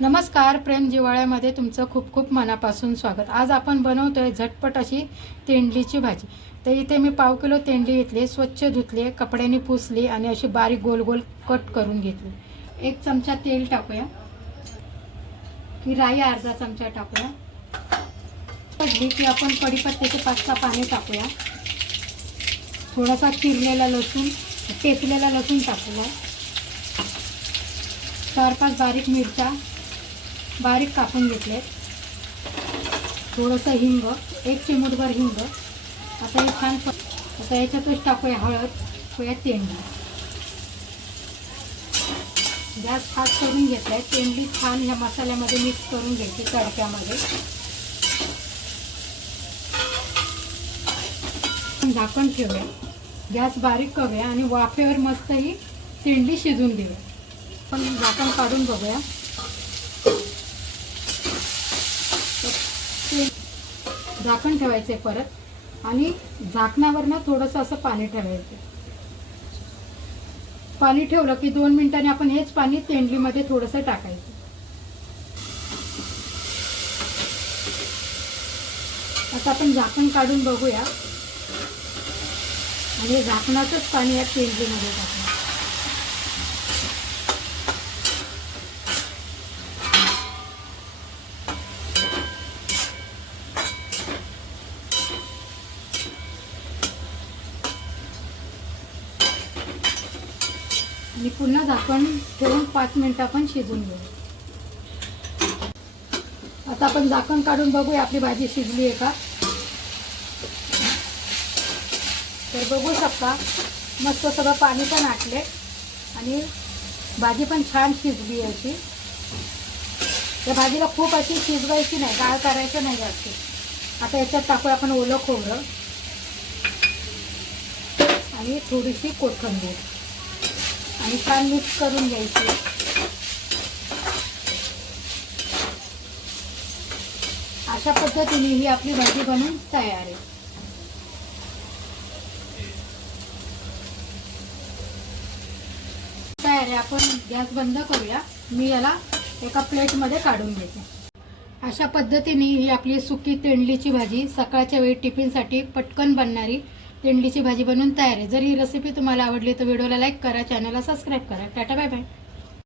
नमस्कार प्रेम जिवाळ्यामध्ये तुमचं खूप खूप मनापासून स्वागत. आज आपण बनवतोय झटपट अशी तेंडलीची भाजी. तर इथे मी पाव किलो तेंडली घेतली स्वच्छ धुतली कपड्याने पुसली आणि अशी बारीक गोल गोल कट करून घेतली. एक चमचा तेल टाकूया. की राई अर्धा चमचा टाकूया. पडली की आपण कढीपत्त्याचे पाच सहा पाणी टाकूया. थोडासा चिरलेला लसूण टेचलेला लसूण टाकूया. चार पाच बारीक मिरच्या. बारीक कापून घेतले. थोडंसं हिंग एक चिमूटभर हिंग. आता हे छान आता याच्यातच टाकूया हळद पोया तेंडली गॅस फास्ट करून घेतलाय. तेंडली छान ह्या मसाल्यामध्ये मिक्स करून घ्यायची तडक्यामध्ये. झाकण ठेवूया. गॅस बारीक करूया आणि वाफेवर मस्त ही तेंडली शिजून देऊया पण झाकण काढून बघूया. झाकण ठेवायचं आहे परत आणि झाकणावर ना थोडंसं असं पाणी ठेवायचं. पाणी ठेवलं की दोन मिनिटांनी आपण हेच पाणी तेंडलीमध्ये थोडंसं टाकायचं. आता आपण झाकण काढून बघूया. आणि हे झाकणाचंच पाणी या तेंडलीमध्ये टाकणार. आणि पुन्हा झाकण ठेवून पाच मिनिटं आपण शिजून घेऊ. आता आपण झाकण काढून बघूया आपली भाजी शिजली आहे का. तर बघू शकता मस्त सगळं पाणी पण आटले आणि भाजी पण छान शिजली आहे अशी. त्या भाजीला खूप अशी शिजवायची नाही डाळ करायचं नाही जास्त. आता याच्यात टाकूया आपण ओलं खोबरं आणि थोडीशी कोथंबीर. आणि छान मिक्स करून घ्यायचे. अशा पद्धतीने ही आपली भाजी बनून तयार आहे. तयार आहे. आपण गॅस बंद करूया. मी याला एका प्लेटमध्ये काढून घेते. अशा पद्धतीने ही आपली सुकी तेंडलीची भाजी सकाळच्या वेळी टिफिनसाठी पटकन बनणारी तेंडलीची भाजी बनवून तयार आहे. जर ही रेसिपी तुम्हाला आवडली तर व्हिडिओला लाईक करा चॅनलला सबस्क्राईब करा. Tata bye bye